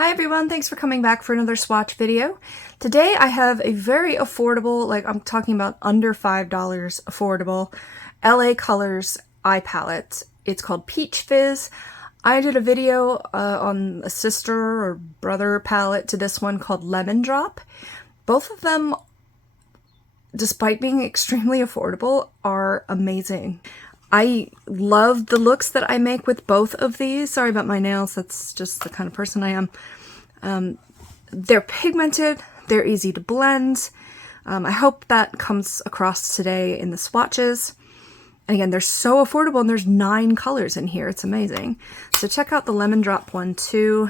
Hi everyone, thanks for coming back for another swatch video. Today I have a very affordable, like I'm talking about under $5 affordable, LA Colors eye palette. It's called Peach Fizz. I did a video on a sister or brother palette to this one called Lemon Drop. Both of them, despite being extremely affordable, are amazing. I love the looks that I make with both of these. Sorry about my nails, that's just the kind of person I am. They're pigmented, they're easy to blend. I hope that comes across today in the swatches. And again, they're so affordable and there's 9 colors in here, it's amazing. So check out the Lemon Drop one too.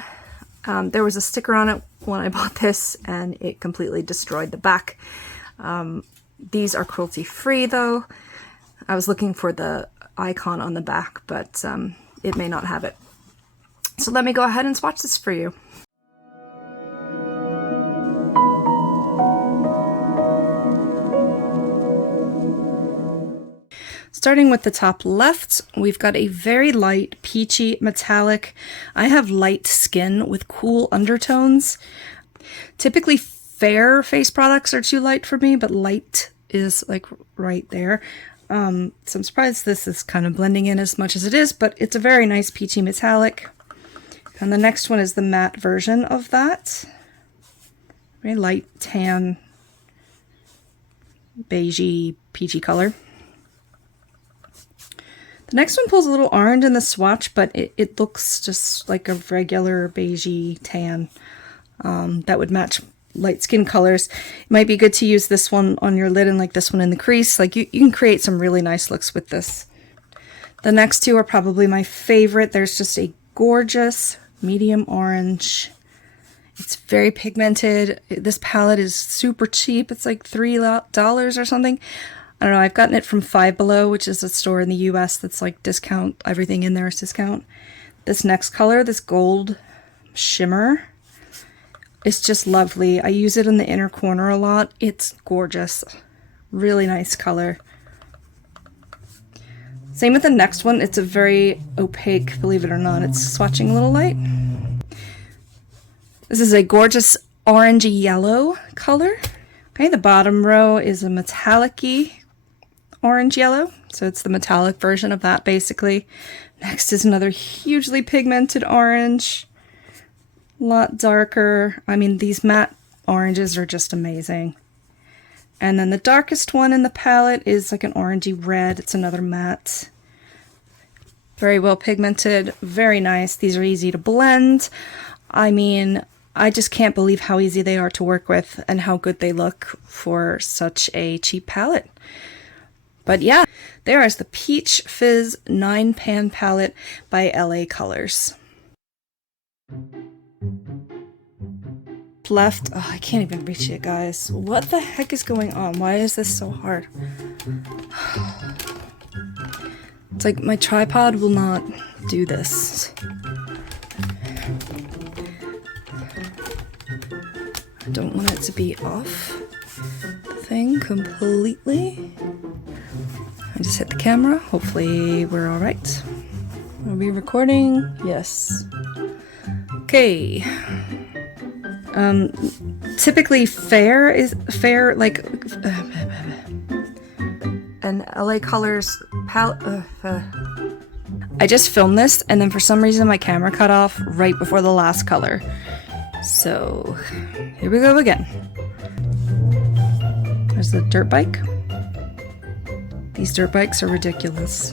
There was a sticker on it when I bought this and it completely destroyed the back. These are cruelty free though. I was looking for the icon on the back, but it may not have it. So let me go ahead and swatch this for you. Starting with the top left, we've got a very light peachy metallic. I have light skin with cool undertones. Typically fair face products are too light for me, but light is like right there. So I'm surprised this is kind of blending in as much as it is, but it's a very nice peachy metallic. And the next one is the matte version of that. Very light tan, beigey, peachy color. The next one pulls a little orange in the swatch, but it looks just like a regular beigey tan that would match light skin colors. It might be good to use this one on your lid and like this one in the crease. Like you can create some really nice looks with this. The next two are probably my favorite. There's just a gorgeous medium orange. It's very pigmented. This palette is super cheap. It's like $3 or something. I don't know. I've gotten it from Five Below, which is a store in the US that's like discount. Everything in there is discount. This next color, this gold shimmer, it's just lovely. I use it in the inner corner a lot. It's gorgeous. Really nice color. Same with the next one. It's a very opaque, believe it or not. It's swatching a little light. This is a gorgeous orangey yellow color. Okay, the bottom row is a metallic-y orange yellow. So it's the metallic version of that basically. Next is another hugely pigmented orange. A lot darker. I mean, these matte oranges are just amazing. And then the darkest one in the palette is like an orangey red. It's another matte. Very well pigmented, very nice. These are easy to blend. I mean, I just can't believe how easy they are to work with and how good they look for such a cheap palette. But yeah, there is the Peach Fizz 9-pan palette by LA Colors. Left. Oh, I can't even reach it, guys. What the heck is going on? Why is this so hard? It's like my tripod will not do this. I don't want it to be off the thing completely. I just hit the camera. Hopefully we're all right. Are we recording? Yes. Okay. Typically fair is fair, like an LA Colors palette. I just filmed this and then for some reason my camera cut off right before the last color. So here we go again. There's the dirt bike. These dirt bikes are ridiculous.